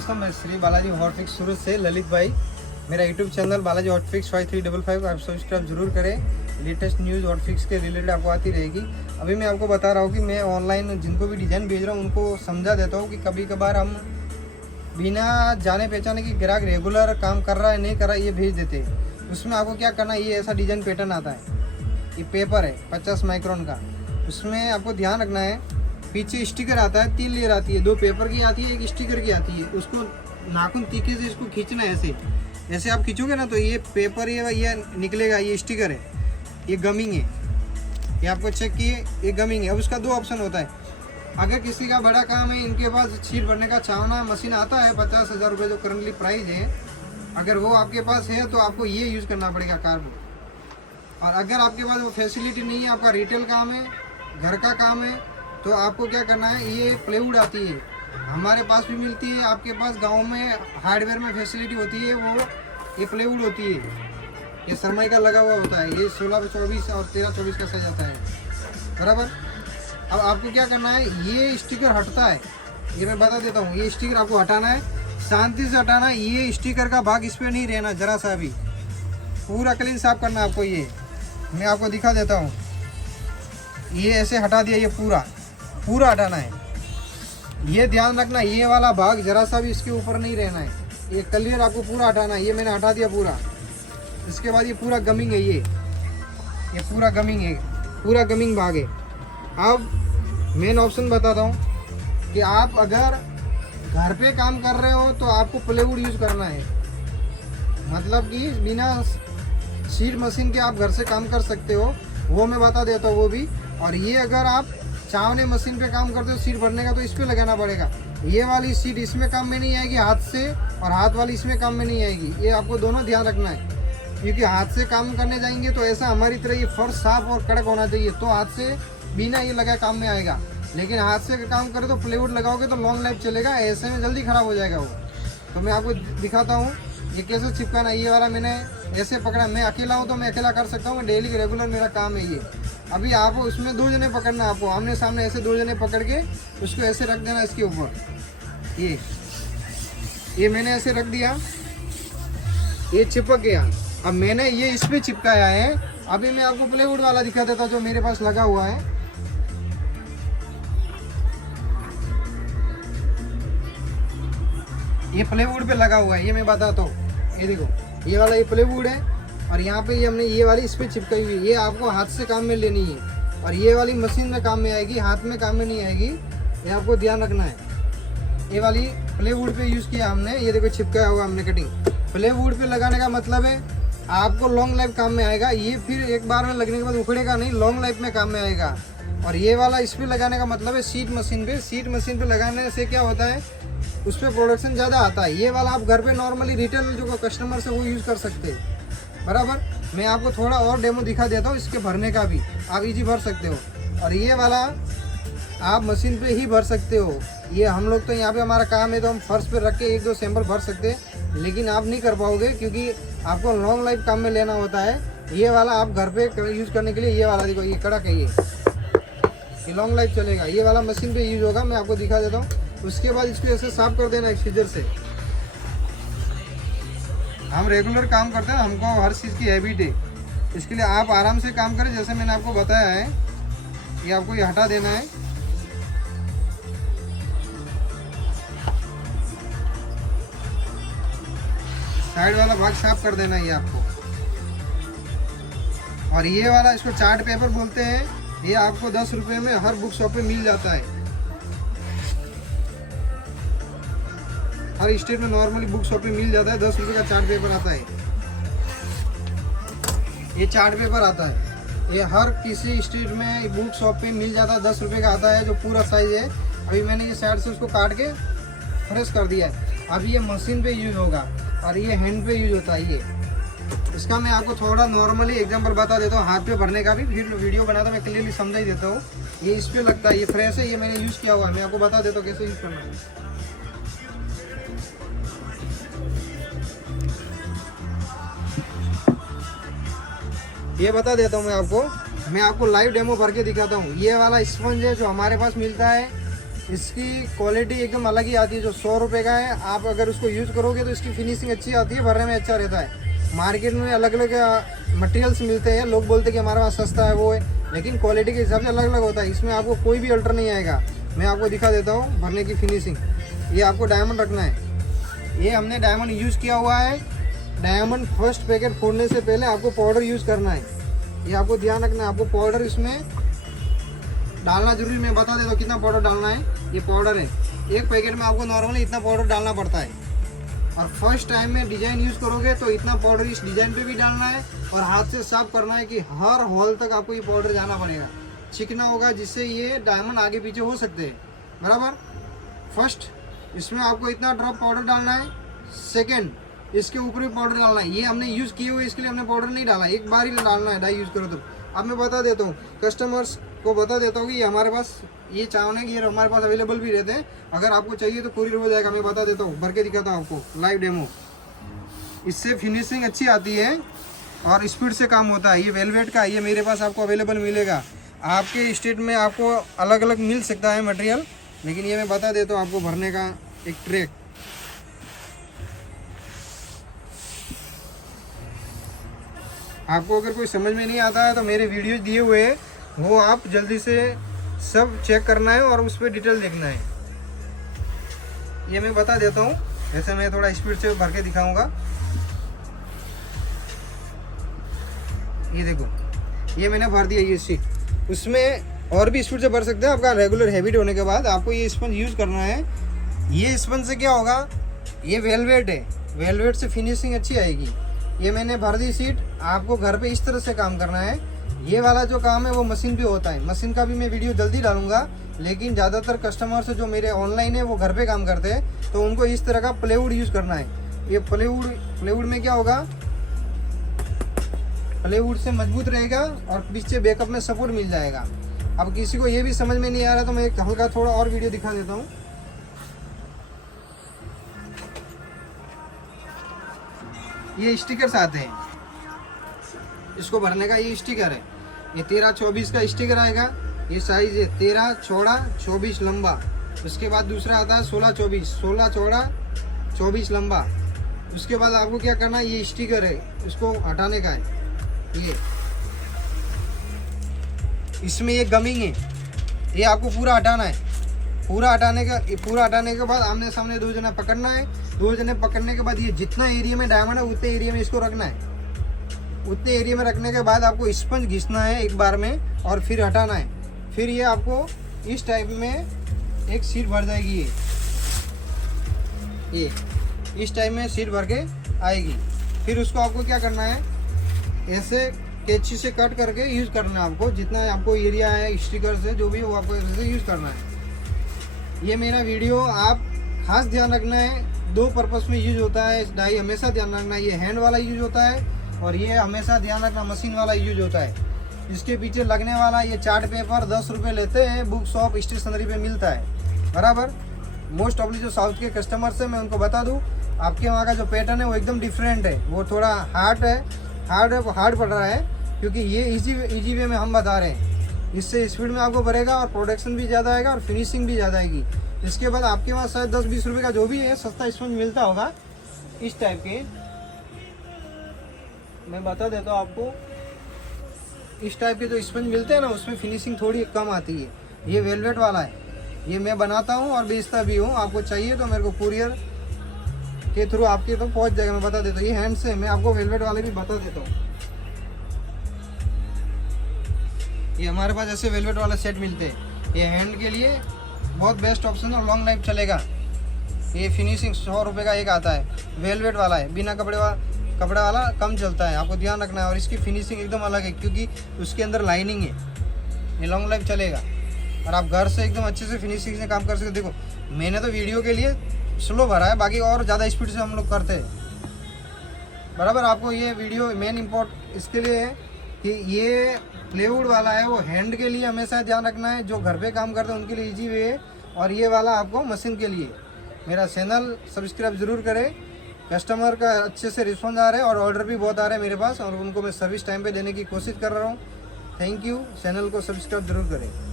दोस्तों, मैं श्री बालाजी हॉटफिक्स सूरत से ललित भाई। मेरा यूट्यूब चैनल बालाजी हॉटफिक्स 5355 आप सब्सक्राइब जरूर करें। लेटेस्ट न्यूज़ हॉटफिक्स के रिलेटेड आपको आती रहेगी। अभी मैं आपको बता रहा हूँ कि मैं ऑनलाइन जिनको भी डिज़ाइन भेज रहा हूँ उनको समझा देता हूँ कि कभी कभार हम बिना जाने पहचाने की ग्राहक रेगुलर काम कर रहा है नहीं कर रहा है ये भेज देते हैं। उसमें आपको क्या करना है, ये ऐसा डिज़ाइन पैटर्न आता है, ये पेपर है 50 माइक्रोन का। उसमें आपको ध्यान रखना है, पीछे स्टिकर आता है, 3 लेयर आती है, 2 पेपर की आती है, 1 स्टिकर की आती है। उसको नाखून तीखे से इसको खींचना है, ऐसे ऐसे आप खींचोगे ना तो ये पेपर ये निकलेगा, ये स्टिकर है, ये गमिंग है, ये आपको चेक किए, ये गमिंग है। अब उसका 2 ऑप्शन होता है। अगर किसी का बड़ा काम है, इनके पास शीट भरने का छावना मशीन आता है 50,000 रुपये जो करंटली प्राइस है, अगर वो आपके पास है तो आपको ये यूज़ करना पड़ेगा कार्बो। और अगर आपके पास वो फैसिलिटी नहीं है, आपका रिटेल काम है, घर का काम है, तो आपको क्या करना है, ये प्लेवुड आती है, हमारे पास भी मिलती है, आपके पास गांव में हार्डवेयर में फैसिलिटी होती है, वो ये प्लेवुड होती है, ये सरमाई का लगा हुआ होता है, ये 16x24 और 13x24 का साइज आता है, बराबर। अब आपको क्या करना है, ये स्टिकर हटता है, ये मैं बता देता हूँ, ये स्टिकर आपको हटाना है, शांति से हटाना है। ये स्टिकर का भाग इस पर नहीं रहना जरा सा भी, पूरा क्लीन साफ करना है आपको। ये मैं आपको दिखा देता हूँ, ये ऐसे हटा दिया, ये पूरा हटाना है। ये ध्यान रखना, ये वाला भाग जरा सा भी इसके ऊपर नहीं रहना है, ये क्लियर आपको पूरा हटाना है। ये मैंने हटा दिया पूरा। इसके बाद ये पूरा गमिंग है, ये पूरा गमिंग है, पूरा गमिंग भाग है। अब मेन ऑप्शन बताता हूँ कि आप अगर घर पे काम कर रहे हो तो आपको प्लेवुड यूज़ करना है, मतलब कि बिना शीट मशीन के आप घर से काम कर सकते हो, वो मैं बता देता हूँ वो भी। और ये अगर आप चावने मशीन पे काम करते हो सीट भरने का, तो इस पे लगाना पड़ेगा। ये वाली सीट इसमें काम में नहीं आएगी हाथ से, और हाथ वाली इसमें काम में नहीं आएगी। ये आपको दोनों ध्यान रखना है, क्योंकि हाथ से काम करने जाएंगे तो ऐसा हमारी तरह ये फर्श साफ और कड़क होना चाहिए, तो हाथ से बिना ये लगाए काम में आएगा। लेकिन हाथ से काम करो तो प्लेवुड लगाओगे तो लॉन्ग लाइफ चलेगा, ऐसे में जल्दी ख़राब हो जाएगा वो। तो मैं आपको दिखाता हूँ ये कैसे चिपकाना। ये वाला मैंने ऐसे पकड़ा, मैं अकेला हूँ तो मैं अकेला कर सकता हूँ, मैं डेली रेगुलर मेरा काम है ये। अभी आप उसमें 2 जने पकड़ना है आपको, आमने सामने ऐसे 2 जने पकड़ के उसको ऐसे रख देना इसके ऊपर। ये मैंने ऐसे रख दिया, ये चिपक गया। अब मैंने ये इस पे चिपकाया है। अभी मैं आपको प्लेवुड वाला दिखा देता हूँ जो मेरे पास लगा हुआ है। ये प्लेवुड पे लगा हुआ है, ये मैं बताता हूँ। ये देखो, ये वाला ये प्लेवुड है, और यहाँ पे ये हमने ये वाली इस पे चिपकाई हुई है। ये आपको हाथ से काम में लेनी है, और ये वाली मशीन में काम में आएगी, हाथ में काम में नहीं आएगी, ये आपको ध्यान रखना है। ये वाली प्लेवुड पे यूज़ किया हमने, ये देखो चिपकाया हुआ हमने कटिंग। प्लेवुड पे लगाने का मतलब है आपको लॉन्ग लाइफ काम में आएगा। ये फिर एक बार में लगने के बाद उखड़ेगा नहीं, लॉन्ग लाइफ में काम में आएगा। और ये वाला इस पर लगाने का मतलब है सीट मशीन पे लगाने से क्या होता है, उस पर प्रोडक्शन ज़्यादा आता है। ये वाला आप घर पे नॉर्मली रिटेल जो कस्टमर से वो यूज़ कर सकते हैं, बराबर। मैं आपको थोड़ा और डेमो दिखा देता हूँ इसके भरने का भी, आप इजी भर सकते हो। और ये वाला आप मशीन पे ही भर सकते हो। ये हम लोग तो यहाँ पे हमारा काम है तो हम फर्श पे रख के 1-2 सैंपल भर सकते हैं, लेकिन आप नहीं कर पाओगे क्योंकि आपको लॉन्ग लाइफ काम में लेना होता है। ये वाला आप घर पे यूज़ करने के लिए, ये वाला देखो, ये कड़क है, ये लॉन्ग लाइफ चलेगा। ये वाला मशीन पे यूज़ होगा, मैं आपको दिखा देता हूँ। उसके बाद इसको ऐसे साफ कर देना एक सीजर से। हम रेगुलर काम करते हैं, हमको हर चीज़ की हैबिट है, इसके लिए आप आराम से काम करें जैसे मैंने आपको बताया है। ये आपको ये हटा देना है। साइड वाला भाग साफ कर देना है ये आपको। और ये वाला इसको चार्ट पेपर बोलते हैं, ये आपको 10 रुपये में हर बुक शॉप पे मिल जाता है। हर स्टेट में नॉर्मली बुक शॉप पे मिल जाता है, 10 रुपये का चार्ट पेपर आता है। ये चार्ट पेपर आता है, ये हर किसी स्टेट में बुक शॉप पे मिल जाता है, 10 रुपये का आता है, जो पूरा साइज है। अभी मैंने ये साइड से उसको काट के फ्रेश कर दिया है। अभी ये मशीन पे यूज़ होगा और ये हैंड पे यूज़ होता है। ये इसका मैं आपको थोड़ा नॉर्मली एग्जांपल बता देता हूँ, हाथ पे भरने का भी फिर वीडियो बनाता मैं क्लियरली समझा ही देता हूँ। ये इस पर लगता है, ये फ्रेश है, ये मैंने यूज़ किया हुआ है, मैं आपको बता देता हूँ कैसे यूज़ करना है। ये बता देता हूँ मैं आपको लाइव डेमो भर के दिखाता हूँ। ये वाला स्पंज है जो हमारे पास मिलता है इसकी क्वालिटी एकदम अलग ही आती है। जो 100 रुपये का है, आप अगर उसको यूज़ करोगे तो इसकी फिनिशिंग अच्छी आती है, भरने में अच्छा रहता है। मार्केट में अलग अलग मटेरियल्स मिलते हैं, लोग बोलते हैं कि हमारे पास सस्ता है वो है, लेकिन क्वालिटी के हिसाब से अलग अलग होता है। इसमें आपको कोई भी अल्टर नहीं आएगा। मैं आपको दिखा देता हूँ भरने की फिनिशिंग। ये आपको डायमंड रखना है। ये हमने डायमंड यूज़ किया हुआ है। डायमंड फर्स्ट पैकेट फोड़ने से पहले आपको पाउडर यूज़ करना है, ये आपको ध्यान रखना है। आपको पाउडर इसमें डालना जरूरी। मैं बता देता हूँ कितना पाउडर डालना है। ये पाउडर है, एक पैकेट में आपको नॉर्मली इतना पाउडर डालना पड़ता है। और फर्स्ट टाइम में डिज़ाइन यूज़ करोगे तो इतना पाउडर इस डिज़ाइन पे भी डालना है और हाथ से साफ करना है कि हर होल तक आपको ये पाउडर जाना पड़ेगा। चिकना होगा जिससे ये डायमंड आगे पीछे हो सकते हैं, बराबर। फर्स्ट इसमें आपको इतना ड्रॉप पाउडर डालना है। सेकेंड इसके ऊपर भी पाउडर डालना है। ये हमने यूज़ किए हुए, इसके लिए हमने पाउडर नहीं डाला, एक बार ही डालना है डाई यूज़ करो तो। अब मैं बता देता हूँ, कस्टमर्स को बता देता हूँ कि हमारे पास ये चावल है कि ये हमारे पास अवेलेबल भी रहते हैं। अगर आपको चाहिए तो कुरियर हो जाएगा। मैं बता देता हूँ, भर के दिखाता हूँ आपको लाइव डेमो। इससे फिनिशिंग अच्छी आती है और स्पीड से काम होता है। ये वेलवेट का, ये मेरे पास आपको अवेलेबल मिलेगा। आपके स्टेट में आपको अलग अलग मिल सकता है मटेरियल, लेकिन ये मैं बता देता हूँ आपको भरने का एक ट्रैक। आपको अगर कोई समझ में नहीं आता है तो मेरे वीडियो दिए हुए हैं, वो आप जल्दी से सब चेक करना है और उस पर डिटेल देखना है। ये मैं बता देता हूँ, ऐसे मैं थोड़ा स्पीड से भर के दिखाऊंगा। ये देखो, ये मैंने भर दिया ये शीट। उसमें और भी स्पीड से भर सकते हैं। आपका रेगुलर हैबिट होने के बाद आपको ये स्पंज यूज़ करना है। ये स्पंज से क्या होगा, ये वेलवेट है, वेलवेट से फिनिशिंग अच्छी आएगी। ये मैंने भर दी सीट। आपको घर पे इस तरह से काम करना है। ये वाला जो काम है वो मशीन पे होता है। मशीन का भी मैं वीडियो जल्दी डालूंगा, लेकिन ज़्यादातर कस्टमर्स जो मेरे ऑनलाइन है वो घर पे काम करते हैं, तो उनको इस तरह का प्लेवुड यूज़ करना है। ये प्लेवुड में क्या होगा, प्लेवुड से मजबूत रहेगा और पीछे बैकअप में सपोर्ट मिल जाएगा। अब किसी को ये भी समझ में नहीं आ रहा तो मैं एक हल्का थोड़ा और वीडियो दिखा देता हूँ। ये स्टिकर्स आते हैं इसको भरने का। ये स्टिकर है, ये 13-24 का स्टिकर आएगा। ये साइज है 13 चौड़ा 24 लंबा। उसके बाद दूसरा आता है 16-24, 16 चौड़ा 24 लंबा। उसके बाद आपको क्या करना है, ये स्टिकर है, इसको हटाने का है। ये इसमें ये गमिंग है, ये आपको पूरा हटाना है। पूरा हटाने के बाद आमने सामने दो जना पकड़ना है। दो जने पकड़ने के बाद ये जितना एरिया में डायमंड है उतने एरिया में इसको रखना है। उतने एरिया में रखने के बाद आपको स्पंज घिसना है एक बार में और फिर हटाना है। फिर ये आपको इस टाइप में एक सीट भर जाएगी। ये इस टाइप में सीट भर के आएगी। फिर उसको आपको क्या करना है, ऐसे कैंची से कट करके यूज़ करना है। आपको जितना आपको एरिया है स्टिकर से जो भी वो आपको ऐसे यूज़ करना है। ये मेरा वीडियो आप खास ध्यान रखना है, दो पर्पस में यूज होता है डाई, हमेशा ध्यान रखना। ये हैंड वाला यूज होता है और ये हमेशा ध्यान रखना मशीन वाला यूज होता है। इसके पीछे लगने वाला ये चार्ट पेपर 10 रुपये लेते हैं, बुक शॉप स्टेशनरी पे मिलता है, बराबर। मोस्ट ऑफली जो साउथ के कस्टमर्स हैं मैं उनको बता दूं, आपके वहाँ का जो पैटर्न है वो एकदम डिफरेंट है, वो थोड़ा हार्ड पड़ रहा है, क्योंकि ये इजी वे में हम बता रहे हैं। इससे स्पीड में आपको बढ़ेगा और प्रोडक्शन भी ज़्यादा आएगा और फिनिशिंग भी ज़्यादा आएगी। इसके बाद आपके पास शायद 10-20 रुपये का जो भी है सस्ता स्पंज मिलता होगा इस टाइप के। मैं बता देता हूँ आपको, इस टाइप के जो स्पंज मिलते हैं ना उसमें फिनिशिंग थोड़ी कम आती है। ये वेलवेट वाला है, ये मैं बनाता हूँ और बेचता भी हूँ। आपको चाहिए तो मेरे को कुरियर के थ्रू आपके तो पहुँच जाएगा। मैं बता देता हूँ, ये हैंड से मैं आपको वेलवेट वाले भी बता देता हूँ। ये हमारे पास ऐसे वेलवेट वाला सेट मिलते हैं। ये हैंड के लिए बहुत बेस्ट ऑप्शन है, लॉन्ग लाइफ चलेगा। ये फिनिशिंग 100 रुपये का एक आता है, वेलवेट वाला है, बिना कपड़े वाला कम चलता है, आपको ध्यान रखना है। और इसकी फिनिशिंग एकदम अलग है क्योंकि उसके अंदर लाइनिंग है। ये लॉन्ग लाइफ चलेगा और आप घर से एकदम अच्छे से फिनिशिंग से काम कर सकते। देखो मैंने तो वीडियो के लिए स्लो भरा है, बाकी और ज़्यादा स्पीड से हम लोग करते हैं, बराबर। आपको ये वीडियो मेन इम्पोर्ट इसके लिए है कि ये प्लेवुड वाला है, वो हैंड के लिए हमेशा ध्यान रखना है। जो घर पे काम करते हैं उनके लिए इजी वे है, और ये वाला आपको मशीन के लिए। मेरा चैनल सब्सक्राइब जरूर करें। कस्टमर का अच्छे से रिस्पॉन्स आ रहा है और ऑर्डर भी बहुत आ रहे हैं मेरे पास, और उनको मैं सर्विस टाइम पे देने की कोशिश कर रहा हूँ। Thank you. चैनल को सब्सक्राइब जरूर करें।